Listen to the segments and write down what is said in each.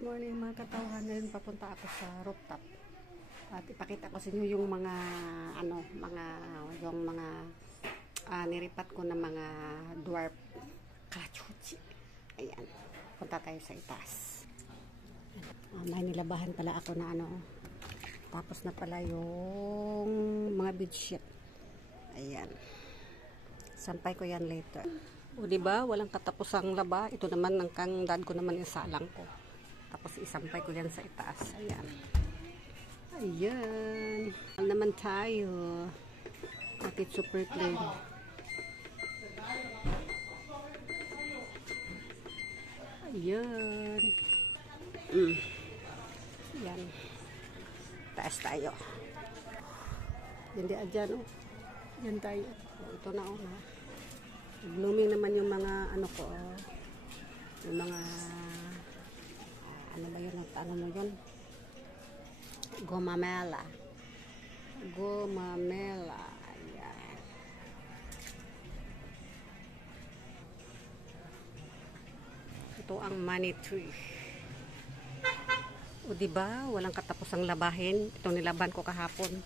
Good morning mga katawhan. Ngayon papunta ako sa rooftop. At ipakita ko sa inyo yung mga niripat ko na mga dwarf kachuchi. Ayan. Punta tayo sa itaas. May nilabahan pala ako na tapos na pala yung mga bedsheet. Ayan. Sampay ko yan later. O diba, walang katapusang laba. Ito naman ang kangdad ko naman yung salang ko. Tapos isampay ko yan sa itaas. Ayan. Ayan. Alam naman tayo. Kapit super clean. Ayan. Ayan. Taas tayo. Hindi adyan Yan tayo. Ito na blooming naman yung mga ko. Yung mga ba yun? Mo yun? Gomamela. Gomamela. Ayan. Ito ang money tree. O diba? Walang katapusang labahin. Itong nilaban ko kahapon.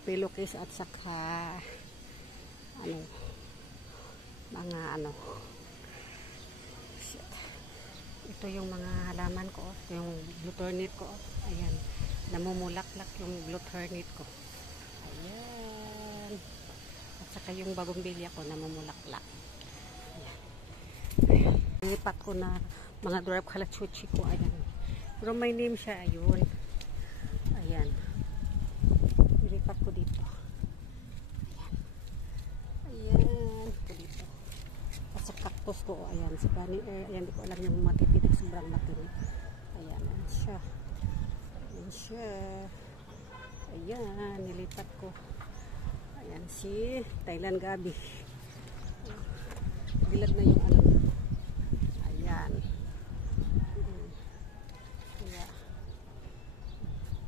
Pillowcase at saka shit. Ito yung mga halaman ko. Ito yung blue turnip ko. Ayan. Namumulaklak yung blue turnip ko. Ayan. At saka yung bagong bilya ko namumulaklak. Ayan. Ayan. Lipat ko na mga dwarf kalachuchi ko. Ayan. Pero may name siya. Ayun. Ayan. Lipat ko dito. Ayan. Ito dito. At sa cactus ko, ayan. Sa bunny air. Ayan, di ko alam yung matipinig. Sobrang matinig. Ayan. Ayan siya. Ayan siya. Ayan. Nilipat ko. Ayan. Si Thailand Gabi. Bilad na yung Ayan.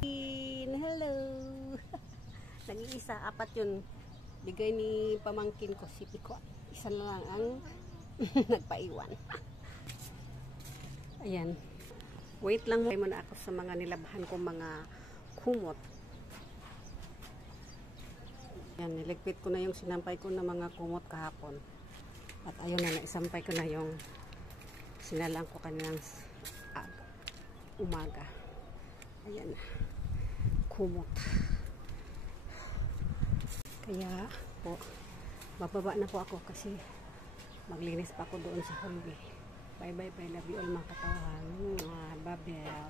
Ayan. Hello. Nag-iisa. Apat yun. Bigay ni pamangkin ko si Pico. Isa na lang ang nagpaiwan. Ayan. Wait lang muna ako sa mga nilabahan ko mga kumot. Ayan. Niligpit ko na yung sinampay ko na mga kumot kahapon. At ayun na, naisampay ko na yung sinalang ko kanilang umaga. Ayan na. Kumot. Kaya po, bababa na po ako kasi maglinis pa ako doon sa hallway. Bye bye, love you all mga katawan. Babel.